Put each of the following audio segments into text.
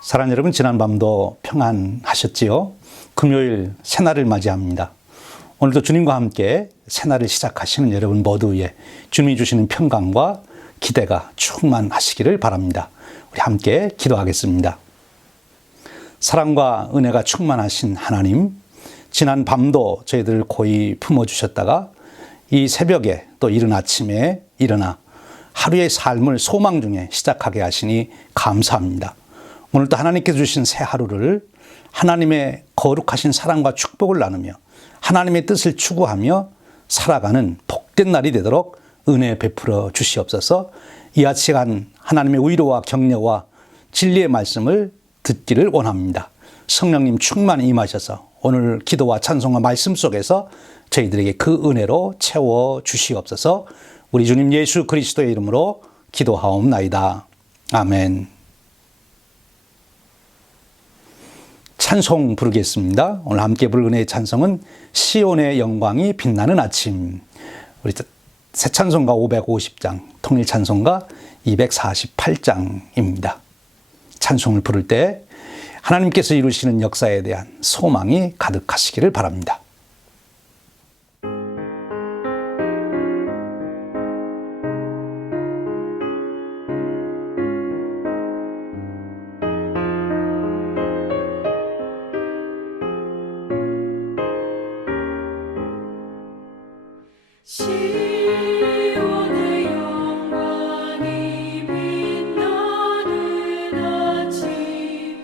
사랑하는 여러분, 지난 밤도 평안하셨지요? 금요일 새날을 맞이합니다. 오늘도 주님과 함께 새날을 시작하시는 여러분 모두의 주님이 주시는 평강과 기대가 충만하시기를 바랍니다. 우리 함께 기도하겠습니다. 사랑과 은혜가 충만하신 하나님, 지난 밤도 저희들을 고이 품어주셨다가 이 새벽에 또 이른 아침에 일어나 하루의 삶을 소망 중에 시작하게 하시니 감사합니다. 오늘도 하나님께서 주신 새 하루를 하나님의 거룩하신 사랑과 축복을 나누며 하나님의 뜻을 추구하며 살아가는 복된 날이 되도록 은혜 베풀어 주시옵소서. 이 아침 시간 하나님의 위로와 격려와 진리의 말씀을 듣기를 원합니다. 성령님 충만히 임하셔서 오늘 기도와 찬송과 말씀 속에서 저희들에게 그 은혜로 채워 주시옵소서. 우리 주님 예수 그리스도의 이름으로 기도하옵나이다. 아멘. 찬송 부르겠습니다. 오늘 함께 부를 은혜의 찬송은 시온의 영광이 빛나는 아침. 우리 새 찬송가 550장, 통일 찬송가 248장입니다. 찬송을 부를 때 하나님께서 이루시는 역사에 대한 소망이 가득하시기를 바랍니다. 시온의 영광이 빛나는 아침,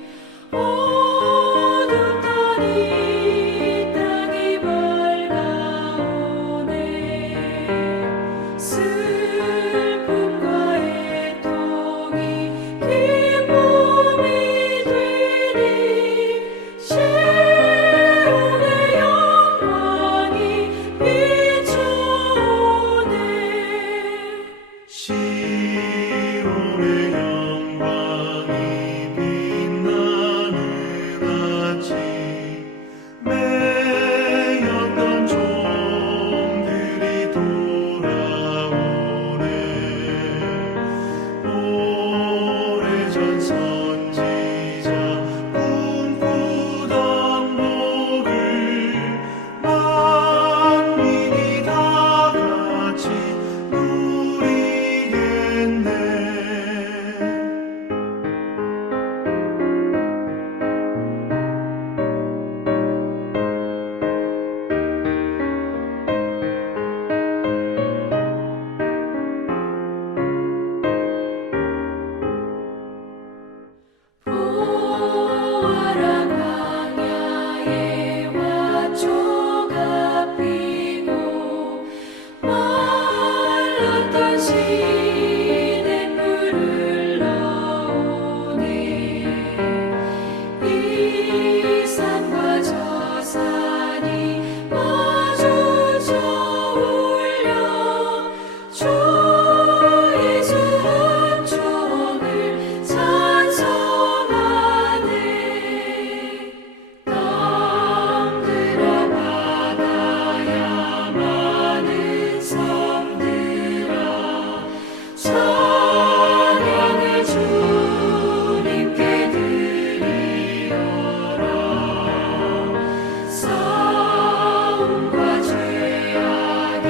어둡던 이 땅이 밝아오네. 슬픔과 애통이 기쁨이 되니 시온의 영광이 시온의 영광이 빛나는 아침, 매였던 종들이 돌아오네. 오래전 선지자 꿈꾸던 복을 만민이 다 같이 누리겠네. 보아라 광야에 화초가 피고 말랐던 시냇물을 흘러오네. 이 산과 저 산이 마주쳐 울려 주의 순종을 찬송하네. 땅들아 바다야 많은 섬들아 찬양을 주님께 드리어라. 싸움과 죄악이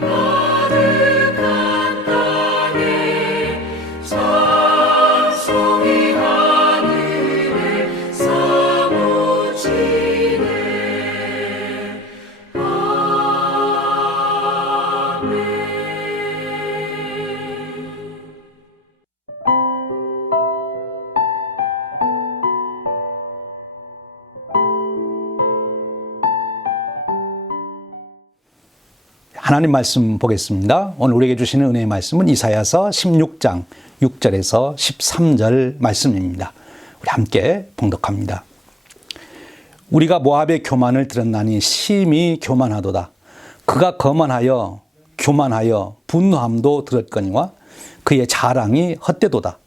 가득한 땅에 찬송이 하늘에 사무치네. 아멘. 하나님 말씀 보겠습니다. 오늘 우리에게 주시는 은혜의 말씀은 이사야서 16장 6절에서 13절 말씀입니다. 우리 함께 봉독합니다. 우리가 모압의 교만을 들었나니 심히 교만하도다. 그가 거만하여 교만하여 분노함도 들었거니와 그의 자랑이 헛되도다.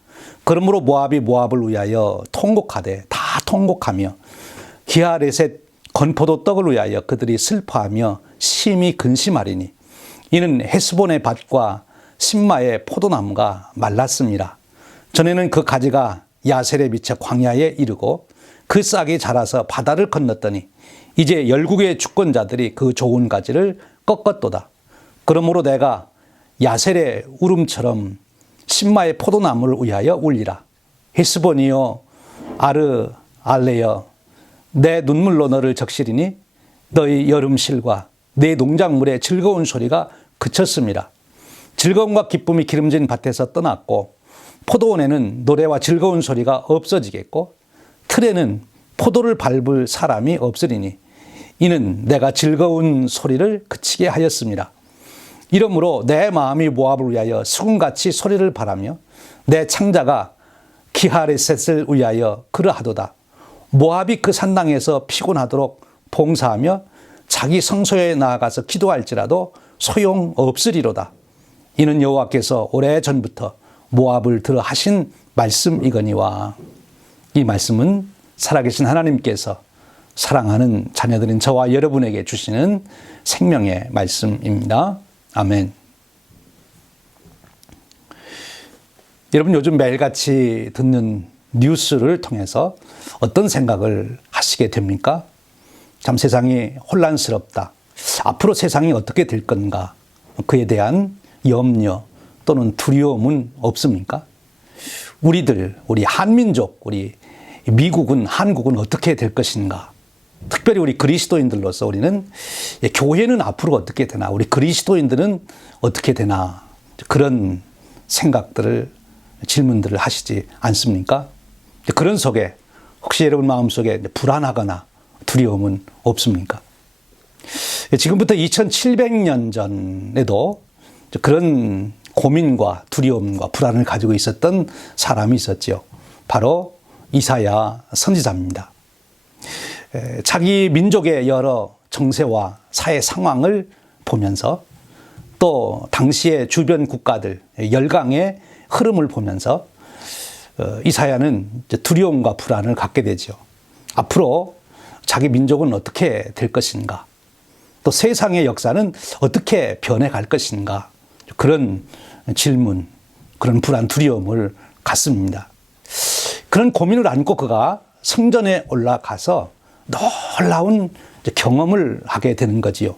그러므로 모압이 모압을 위하여 통곡하되 다 통곡하며 기하레셋 건포도 떡을 위하여 그들이 슬퍼하며 심히 근심하리니 이는 헤스본의 밭과 신마의 포도나무가 말랐습니다. 전에는 그 가지가 야셀에 미쳐 광야에 이르고 그 싹이 자라서 바다를 건넜더니 이제 열국의 주권자들이 그 좋은 가지를 꺾었도다. 그러므로 내가 야셀의 울음처럼 신마의 포도나무를 위하여 울리라. 헤스본이여 아르 알레여 내 눈물로 너를 적시리니 너희 여름실과 내 농작물의 즐거운 소리가 그쳤습니다. 즐거움과 기쁨이 기름진 밭에서 떠났고 포도원에는 노래와 즐거운 소리가 없어지겠고 틀에는 포도를 밟을 사람이 없으리니 이는 내가 즐거운 소리를 그치게 하였습니다. 이러므로 내 마음이 모압을 위하여 수금같이 소리를 바라며 내 창자가 기하레셋을 위하여 그러하도다. 모압이 그 산당에서 피곤하도록 봉사하며 자기 성소에 나아가서 기도할지라도 소용없으리로다. 이는 여호와께서 오래전부터 모압을 들어 하신 말씀이거니와. 이 말씀은 살아계신 하나님께서 사랑하는 자녀들인 저와 여러분에게 주시는 생명의 말씀입니다. 아멘. 여러분 요즘 매일같이 듣는 뉴스를 통해서 어떤 생각을 하시게 됩니까? 참 세상이 혼란스럽다. 앞으로 세상이 어떻게 될 건가? 그에 대한 염려 또는 두려움은 없습니까? 우리 한민족, 우리 미국은, 한국은 어떻게 될 것인가? 특별히 우리 그리스도인들로서 우리는 교회는 앞으로 어떻게 되나? 우리 그리스도인들은 어떻게 되나? 그런 생각들을, 질문들을 하시지 않습니까? 그런 속에 혹시 여러분 마음속에 불안하거나 두려움은 없습니까? 지금부터 2700년 전에도 그런 고민과 두려움과 불안을 가지고 있었던 사람이 있었죠. 바로 이사야 선지자입니다. 자기 민족의 여러 정세와 사회 상황을 보면서 또 당시의 주변 국가들 열강의 흐름을 보면서 이사야는 두려움과 불안을 갖게 되죠. 앞으로 자기 민족은 어떻게 될 것인가? 또 세상의 역사는 어떻게 변해갈 것인가? 그런 질문, 그런 불안, 두려움을 갖습니다. 그런 고민을 안고 그가 성전에 올라가서 놀라운 경험을 하게 되는 거지요.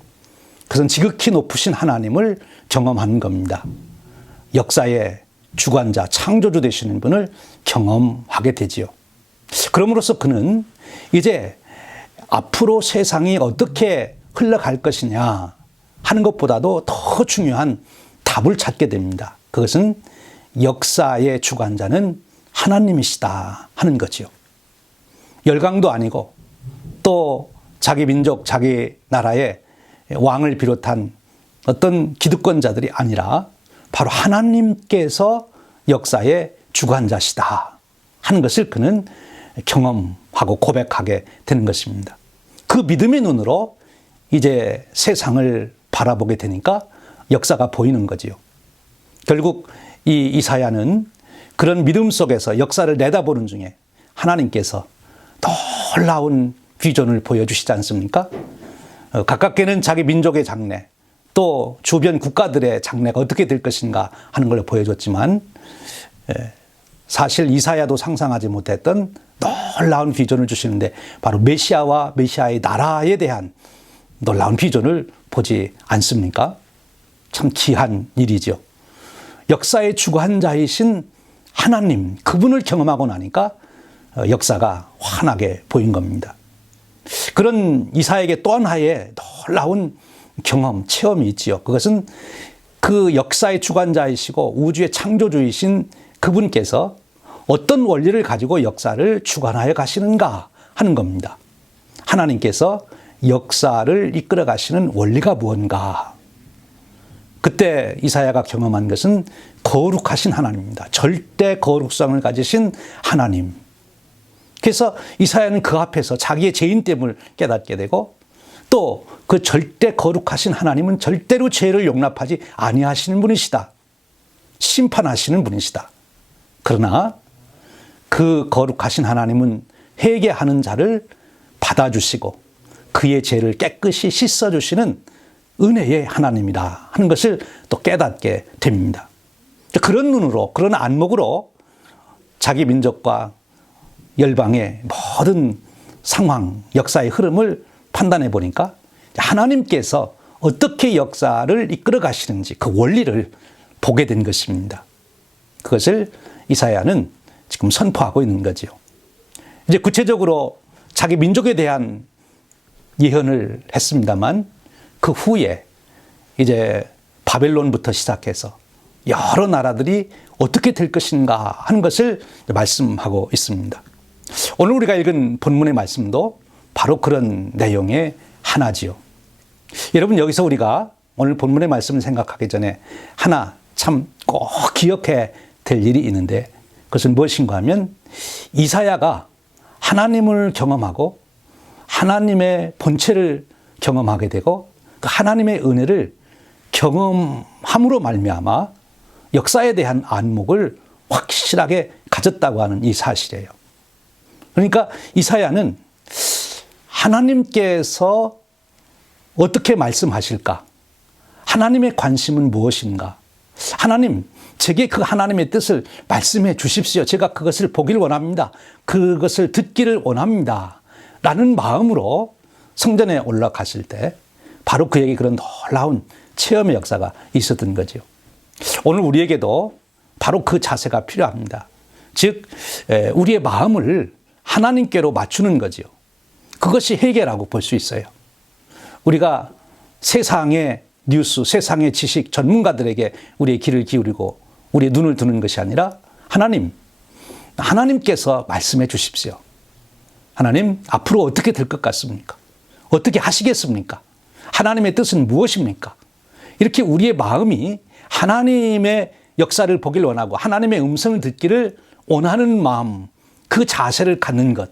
그것은 지극히 높으신 하나님을 경험하는 겁니다. 역사의 주관자, 창조주 되시는 분을 경험하게 되지요. 그럼으로써 그는 이제 앞으로 세상이 어떻게 흘러갈 것이냐 하는 것보다도 더 중요한 답을 찾게 됩니다. 그것은 역사의 주관자는 하나님이시다 하는 거지요. 열강도 아니고 또 자기 민족, 자기 나라의 왕을 비롯한 어떤 기득권자들이 아니라 바로 하나님께서 역사의 주관자시다 하는 것을 그는 경험하고 고백하게 되는 것입니다. 그 믿음의 눈으로 이제 세상을 바라보게 되니까 역사가 보이는 거지요. 결국 이 이사야는 그런 믿음 속에서 역사를 내다보는 중에 하나님께서 놀라운 비전을 보여주시지 않습니까? 가깝게는 자기 민족의 장래, 또 주변 국가들의 장래가 어떻게 될 것인가 하는 걸 보여줬지만 사실 이사야도 상상하지 못했던 놀라운 비전을 주시는데 바로 메시아와 메시아의 나라에 대한 놀라운 비전을 보지 않습니까? 참 귀한 일이죠. 역사의 주관자이신 하나님, 그분을 경험하고 나니까 역사가 환하게 보인 겁니다. 그런 이사야에게 또 하나의 놀라운 경험, 체험이 있지요. 그것은 그 역사의 주관자이시고 우주의 창조주이신 그분께서 어떤 원리를 가지고 역사를 주관하여 가시는가 하는 겁니다. 하나님께서 역사를 이끌어 가시는 원리가 무언가. 그때 이사야가 경험한 것은 거룩하신 하나님입니다. 절대 거룩성을 가지신 하나님. 그래서 이사야는 그 앞에서 자기의 죄인됨을 깨닫게 되고 또 그 절대 거룩하신 하나님은 절대로 죄를 용납하지 아니하시는 분이시다. 심판하시는 분이시다. 그러나 그 거룩하신 하나님은 회개하는 자를 받아주시고 그의 죄를 깨끗이 씻어주시는 은혜의 하나님이다 하는 것을 또 깨닫게 됩니다. 그런 눈으로, 그런 안목으로 자기 민족과 열방의 모든 상황, 역사의 흐름을 판단해 보니까 하나님께서 어떻게 역사를 이끌어 가시는지 그 원리를 보게 된 것입니다. 그것을 이사야는 지금 선포하고 있는 거죠. 이제 구체적으로 자기 민족에 대한 예언을 했습니다만 그 후에 이제 바벨론부터 시작해서 여러 나라들이 어떻게 될 것인가 하는 것을 말씀하고 있습니다. 오늘 우리가 읽은 본문의 말씀도 바로 그런 내용의 하나지요. 여러분, 여기서 우리가 오늘 본문의 말씀을 생각하기 전에 하나 참 꼭 기억해야 될 일이 있는데 그것은 무엇인가 하면 이사야가 하나님을 경험하고 하나님의 본체를 경험하게 되고 그 하나님의 은혜를 경험함으로 말미암아 역사에 대한 안목을 확실하게 가졌다고 하는 이 사실이에요. 그러니까 이사야는 하나님께서 어떻게 말씀하실까? 하나님의 관심은 무엇인가? 하나님, 제게 그 하나님의 뜻을 말씀해 주십시오. 제가 그것을 보길 원합니다. 그것을 듣기를 원합니다. 라는 마음으로 성전에 올라갔을 때 바로 그에게 그런 놀라운 체험의 역사가 있었던 거죠. 오늘 우리에게도 바로 그 자세가 필요합니다. 즉 우리의 마음을 하나님께로 맞추는 거죠. 그것이 회개라고 볼 수 있어요. 우리가 세상의 뉴스, 세상의 지식, 전문가들에게 우리의 귀를 기울이고 우리의 눈을 두는 것이 아니라 하나님께서 말씀해 주십시오. 하나님, 앞으로 어떻게 될 것 같습니까? 어떻게 하시겠습니까? 하나님의 뜻은 무엇입니까? 이렇게 우리의 마음이 하나님의 역사를 보길 원하고 하나님의 음성을 듣기를 원하는 마음, 그 자세를 갖는 것,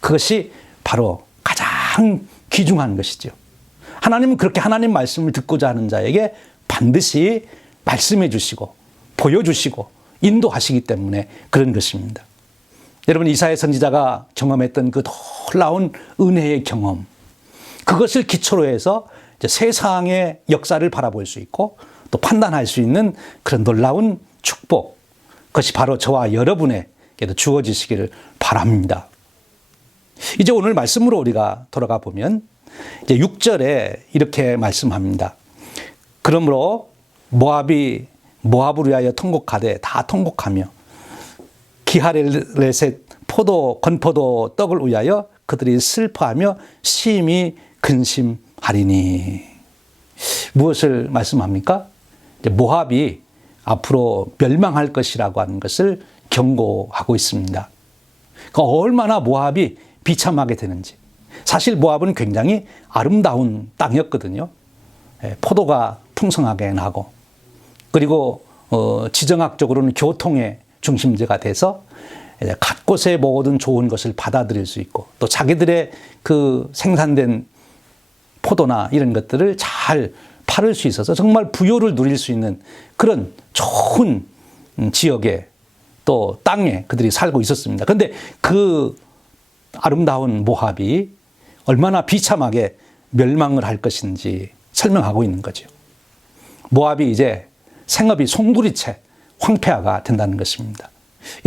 그것이 바로 가장 귀중한 것이죠. 하나님은 그렇게 하나님 말씀을 듣고자 하는 자에게 반드시 말씀해 주시고 보여주시고 인도하시기 때문에 그런 것입니다. 여러분, 이사야 선지자가 경험했던 그 놀라운 은혜의 경험, 그것을 기초로 해서 이제 세상의 역사를 바라볼 수 있고 또 판단할 수 있는 그런 놀라운 축복, 그것이 바로 저와 여러분에게도 주어지시기를 바랍니다. 이제 오늘 말씀으로 우리가 돌아가 보면 이제 6절에 이렇게 말씀합니다. 그러므로 모압을 위하여 통곡하되 다 통곡하며 기하레셋 건포도 떡을 위하여 그들이 슬퍼하며 심히 근심하리니. 무엇을 말씀합니까? 모압이 앞으로 멸망할 것이라고 하는 것을 경고하고 있습니다. 그러니까 얼마나 모압이 비참하게 되는지. 사실 모압은 굉장히 아름다운 땅이었거든요. 포도가 풍성하게 나고 그리고 지정학적으로는 교통의 중심지가 돼서 곳곳에 모든 좋은 것을 받아들일 수 있고 또 자기들의 그 생산된 포도나 이런 것들을 잘 팔을 수 있어서 정말 부요를 누릴 수 있는 그런 좋은 지역에 또 땅에 그들이 살고 있었습니다. 그런데 그 아름다운 모압이 얼마나 비참하게 멸망을 할 것인지 설명하고 있는 거죠. 모압이 이제 생업이 송두리째 황폐화가 된다는 것입니다.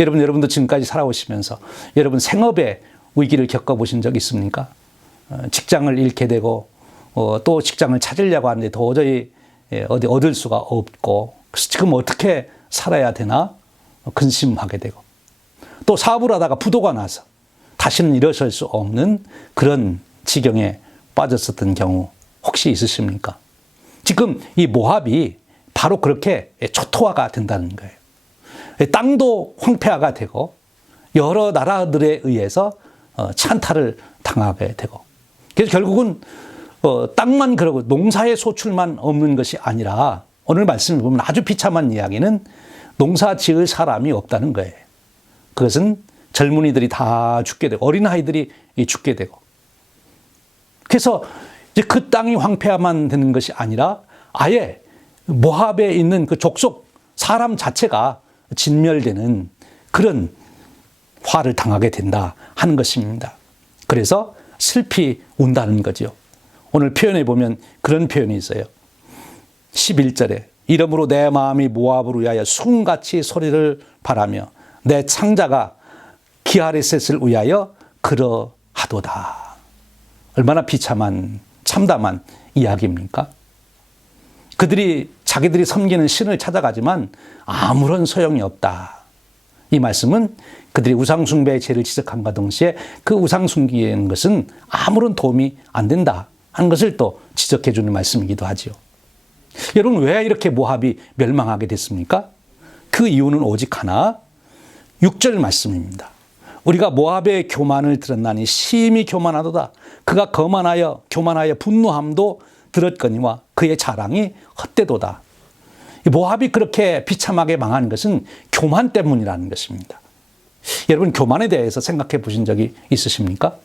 여러분도 지금까지 살아오시면서 여러분 생업의 위기를 겪어보신 적 있습니까? 직장을 잃게 되고 또 직장을 찾으려고 하는데 도저히 어디 얻을 수가 없고 그래서 지금 어떻게 살아야 되나 근심하게 되고 또 사업을 하다가 부도가 나서 다시는 일어설 수 없는 그런 지경에 빠졌었던 경우 혹시 있으십니까? 지금 이 모압이 바로 그렇게 초토화가 된다는 거예요. 땅도 황폐화가 되고 여러 나라들에 의해서 찬탈을 당하게 되고 그래서 결국은 땅만 그러고 농사의 소출만 없는 것이 아니라 오늘 말씀을 보면 아주 비참한 이야기는 농사 지을 사람이 없다는 거예요. 그것은 젊은이들이 다 죽게 되고 어린아이들이 죽게 되고 그래서 이제 그 땅이 황폐하만 되는 것이 아니라 아예 모압에 있는 그 족속 사람 자체가 진멸되는 그런 화를 당하게 된다 하는 것입니다. 그래서 슬피 운다는 거죠. 오늘 표현해 보면 그런 표현이 있어요. 11절에 이러므로 내 마음이 모압을 위하여 숭같이 소리를 바라며 내 창자가 기하레셋을 위하여 그러하도다. 얼마나 비참한 참담한 이야기입니까? 그들이 자기들이 섬기는 신을 찾아가지만 아무런 소용이 없다. 이 말씀은 그들이 우상숭배의 죄를 지적함과 동시에 그 우상숭배하는 것은 아무런 도움이 안 된다 하는 것을 또 지적해 주는 말씀이기도 하죠. 여러분, 왜 이렇게 모압이 멸망하게 됐습니까? 그 이유는 오직 하나, 6절 말씀입니다. 우리가 모압의 교만을 들었나니 심히 교만하도다. 그가 교만하여 분노함도 들었거니와 그의 자랑이 헛되도다. 모압이 그렇게 비참하게 망한 것은 교만 때문이라는 것입니다. 여러분, 교만에 대해서 생각해 보신 적이 있으십니까?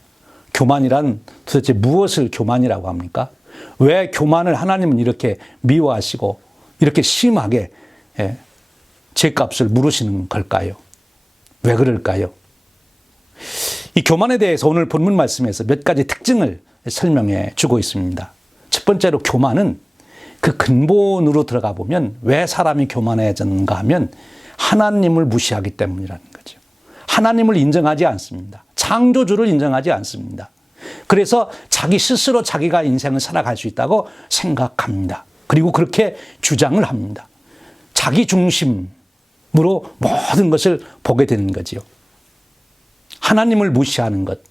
교만이란 도대체 무엇을 교만이라고 합니까? 왜 교만을 하나님은 이렇게 미워하시고 이렇게 심하게 죄값을 물으시는 걸까요? 왜 그럴까요? 이 교만에 대해서 오늘 본문 말씀에서 몇 가지 특징을 설명해 주고 있습니다. 첫 번째로 교만은 그 근본으로 들어가 보면 왜 사람이 교만해졌는가 하면 하나님을 무시하기 때문이라는 거죠. 하나님을 인정하지 않습니다. 창조주를 인정하지 않습니다. 그래서 자기 스스로 자기가 인생을 살아갈 수 있다고 생각합니다. 그리고 그렇게 주장을 합니다. 자기 중심으로 모든 것을 보게 되는 거지요. 하나님을 무시하는 것,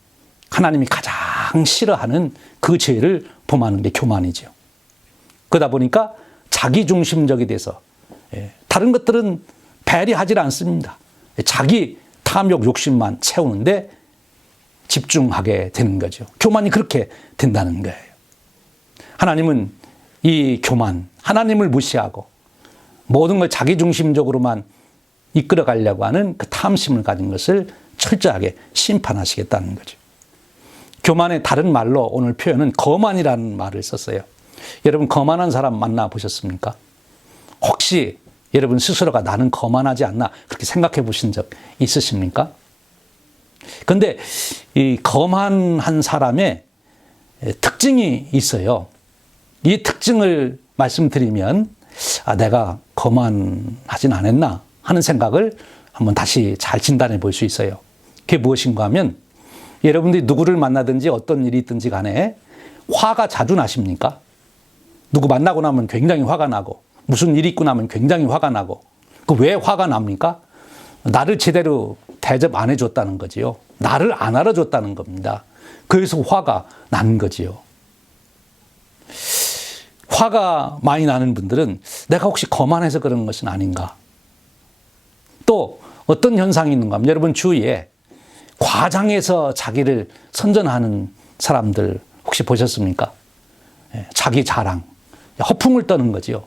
하나님이 가장 싫어하는 그 죄를 범하는 게 교만이죠. 그러다 보니까 자기 중심적이 돼서 다른 것들은 배려하지 않습니다. 자기 탐욕 욕심만 채우는데 집중하게 되는 거죠. 교만이 그렇게 된다는 거예요. 하나님은 이 교만, 하나님을 무시하고 모든 걸 자기 중심적으로만 이끌어 가려고 하는 그 탐심을 가진 것을 철저하게 심판하시겠다는 거죠. 교만의 다른 말로 오늘 표현은 거만이라는 말을 썼어요. 여러분, 거만한 사람 만나보셨습니까? 혹시 여러분 스스로가 나는 거만하지 않나 그렇게 생각해 보신 적 있으십니까? 그런데 이 거만한 사람의 특징이 있어요. 이 특징을 말씀드리면 내가 거만하진 않았나 하는 생각을 한번 다시 잘 진단해 볼 수 있어요. 그게 무엇인가 하면 여러분들이 누구를 만나든지 어떤 일이 있든지 간에 화가 자주 나십니까? 누구 만나고 나면 굉장히 화가 나고 무슨 일이 있고 나면 굉장히 화가 나고 그 왜 화가 납니까? 나를 제대로 대접 안 해줬다는 거지요. 나를 안 알아줬다는 겁니다. 그래서 화가 나는 거지요. 화가 많이 나는 분들은 내가 혹시 거만해서 그런 것은 아닌가? 또 어떤 현상이 있는가 하면 여러분 주위에 과장해서 자기를 선전하는 사람들 혹시 보셨습니까? 자기 자랑, 허풍을 떠는 거지요.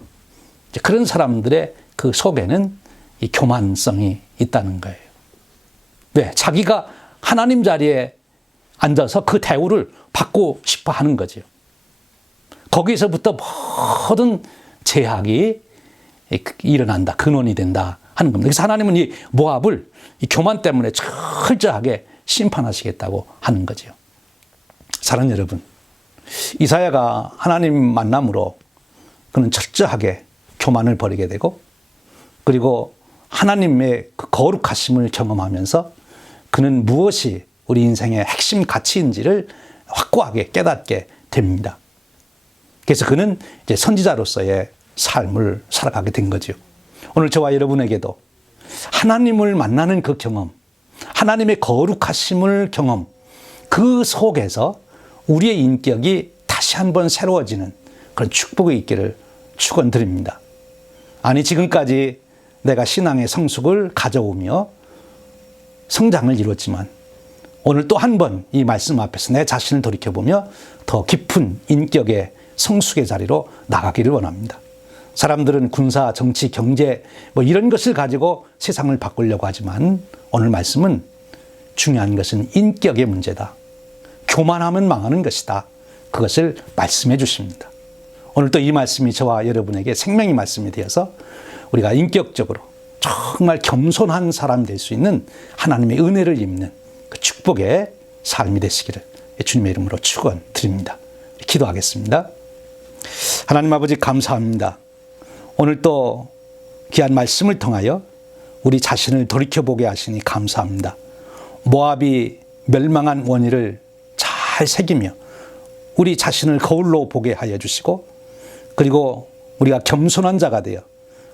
그런 사람들의 그 속에는 이 교만성이 있다는 거예요. 왜? 자기가 하나님 자리에 앉아서 그 대우를 받고 싶어 하는 거죠. 거기서부터 모든 제약이 일어난다, 근원이 된다 하는 겁니다. 그래서 하나님은 이 모압을 이 교만 때문에 철저하게 심판하시겠다고 하는 거죠. 사랑하는 여러분, 이사야가 하나님 만남으로 그는 철저하게 교만을 버리게 되고 그리고 하나님의 그 거룩하심을 경험하면서 그는 무엇이 우리 인생의 핵심 가치인지를 확고하게 깨닫게 됩니다. 그래서 그는 이제 선지자로서의 삶을 살아가게 된 거죠. 오늘 저와 여러분에게도 하나님을 만나는 그 경험, 하나님의 거룩하심을 경험, 그 속에서 우리의 인격이 다시 한번 새로워지는 그런 축복이 있기를 축원드립니다. 아니, 지금까지 내가 신앙의 성숙을 가져오며 성장을 이루었지만 오늘 또 한 번 이 말씀 앞에서 내 자신을 돌이켜보며 더 깊은 인격의 성숙의 자리로 나가기를 원합니다. 사람들은 군사, 정치, 경제 이런 것을 가지고 세상을 바꾸려고 하지만 오늘 말씀은 중요한 것은 인격의 문제다. 교만하면 망하는 것이다. 그것을 말씀해 주십니다. 오늘 또 이 말씀이 저와 여러분에게 생명의 말씀이 되어서 우리가 인격적으로 정말 겸손한 사람이 될 수 있는 하나님의 은혜를 입는 그 축복의 삶이 되시기를 주님의 이름으로 축원드립니다. 기도하겠습니다. 하나님 아버지 감사합니다. 오늘 또 귀한 말씀을 통하여 우리 자신을 돌이켜보게 하시니 감사합니다. 모압이 멸망한 원인을 잘 새기며 우리 자신을 거울로 보게 하여 주시고 그리고 우리가 겸손한 자가 되어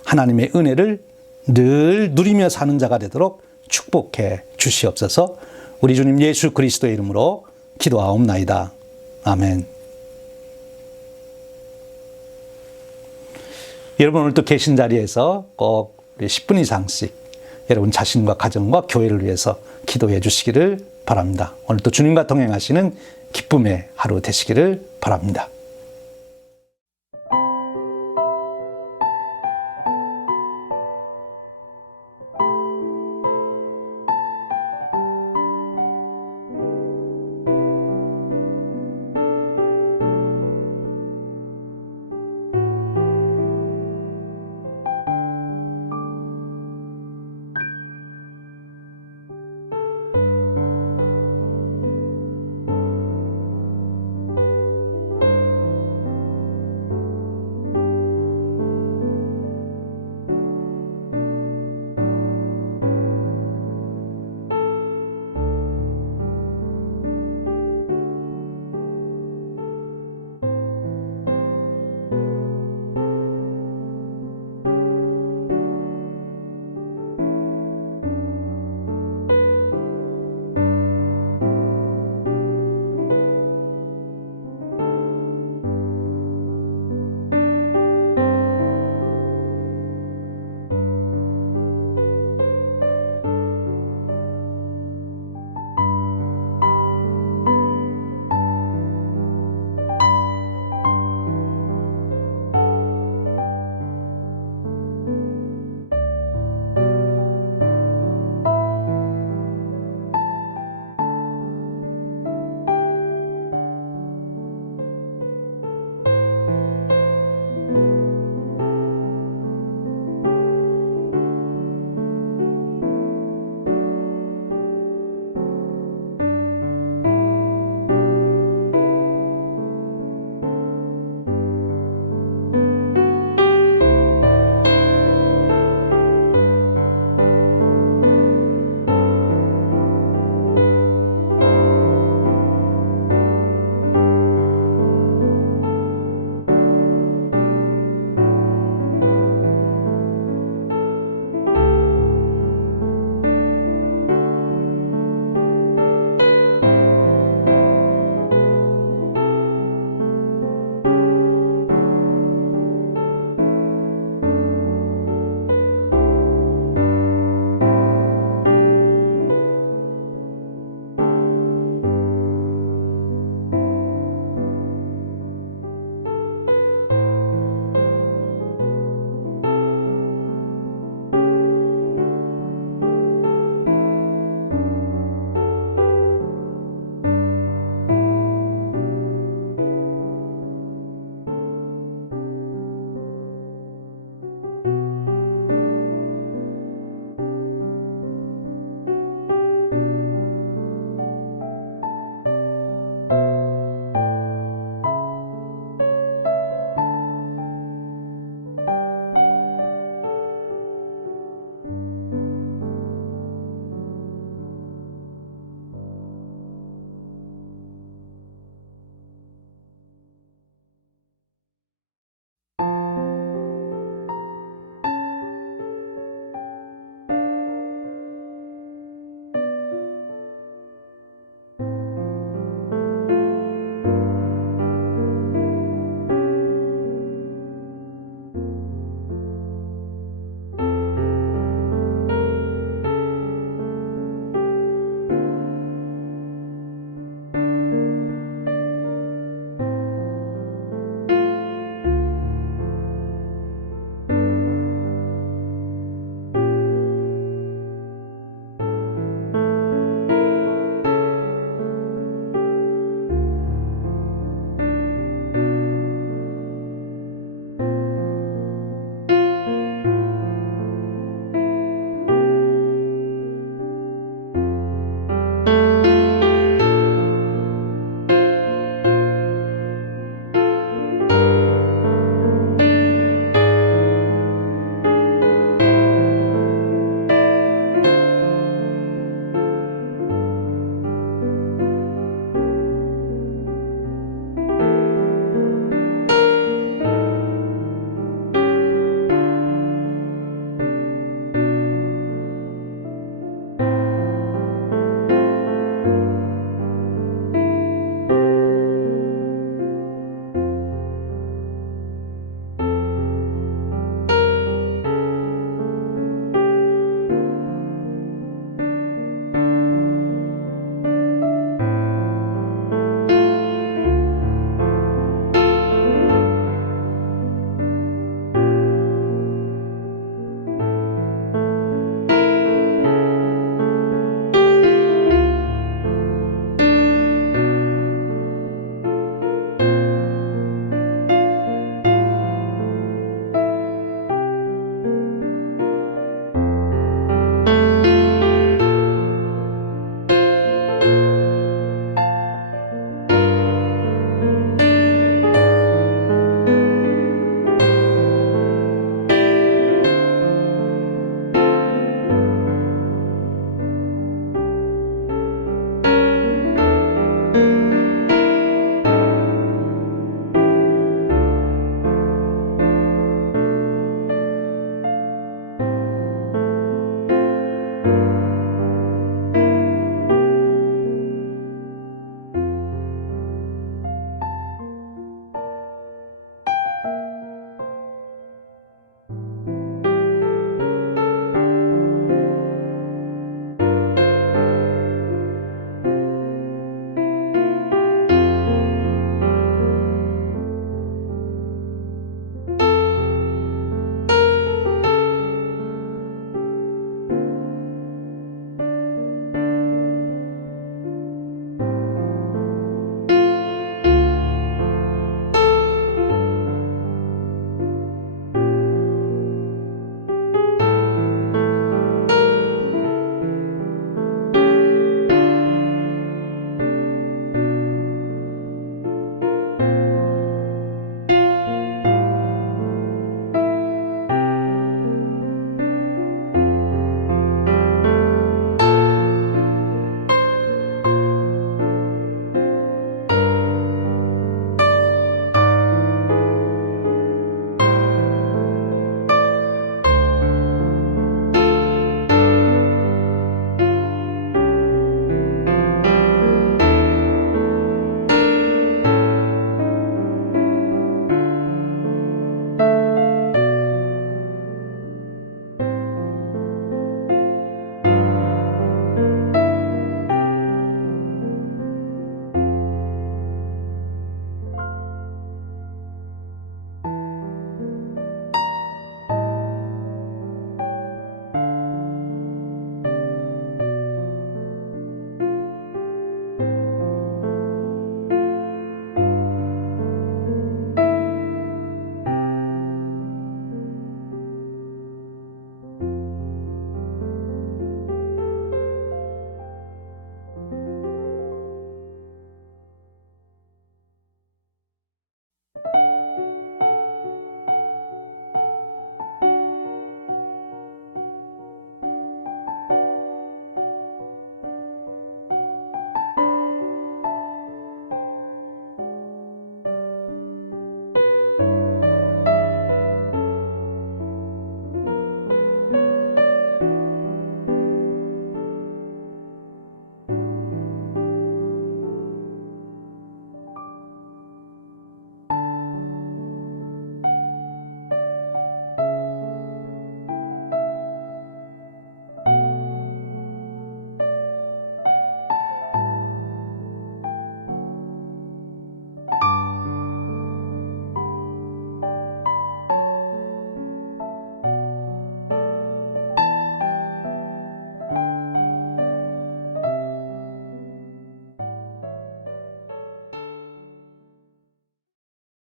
하나님의 은혜를 늘 누리며 사는 자가 되도록 축복해 주시옵소서. 우리 주님 예수 그리스도의 이름으로 기도하옵나이다. 아멘. 여러분 오늘 또 계신 자리에서 꼭 10분 이상씩 여러분 자신과 가정과 교회를 위해서 기도해 주시기를 바랍니다. 오늘 또 주님과 동행하시는 기쁨의 하루 되시기를 바랍니다.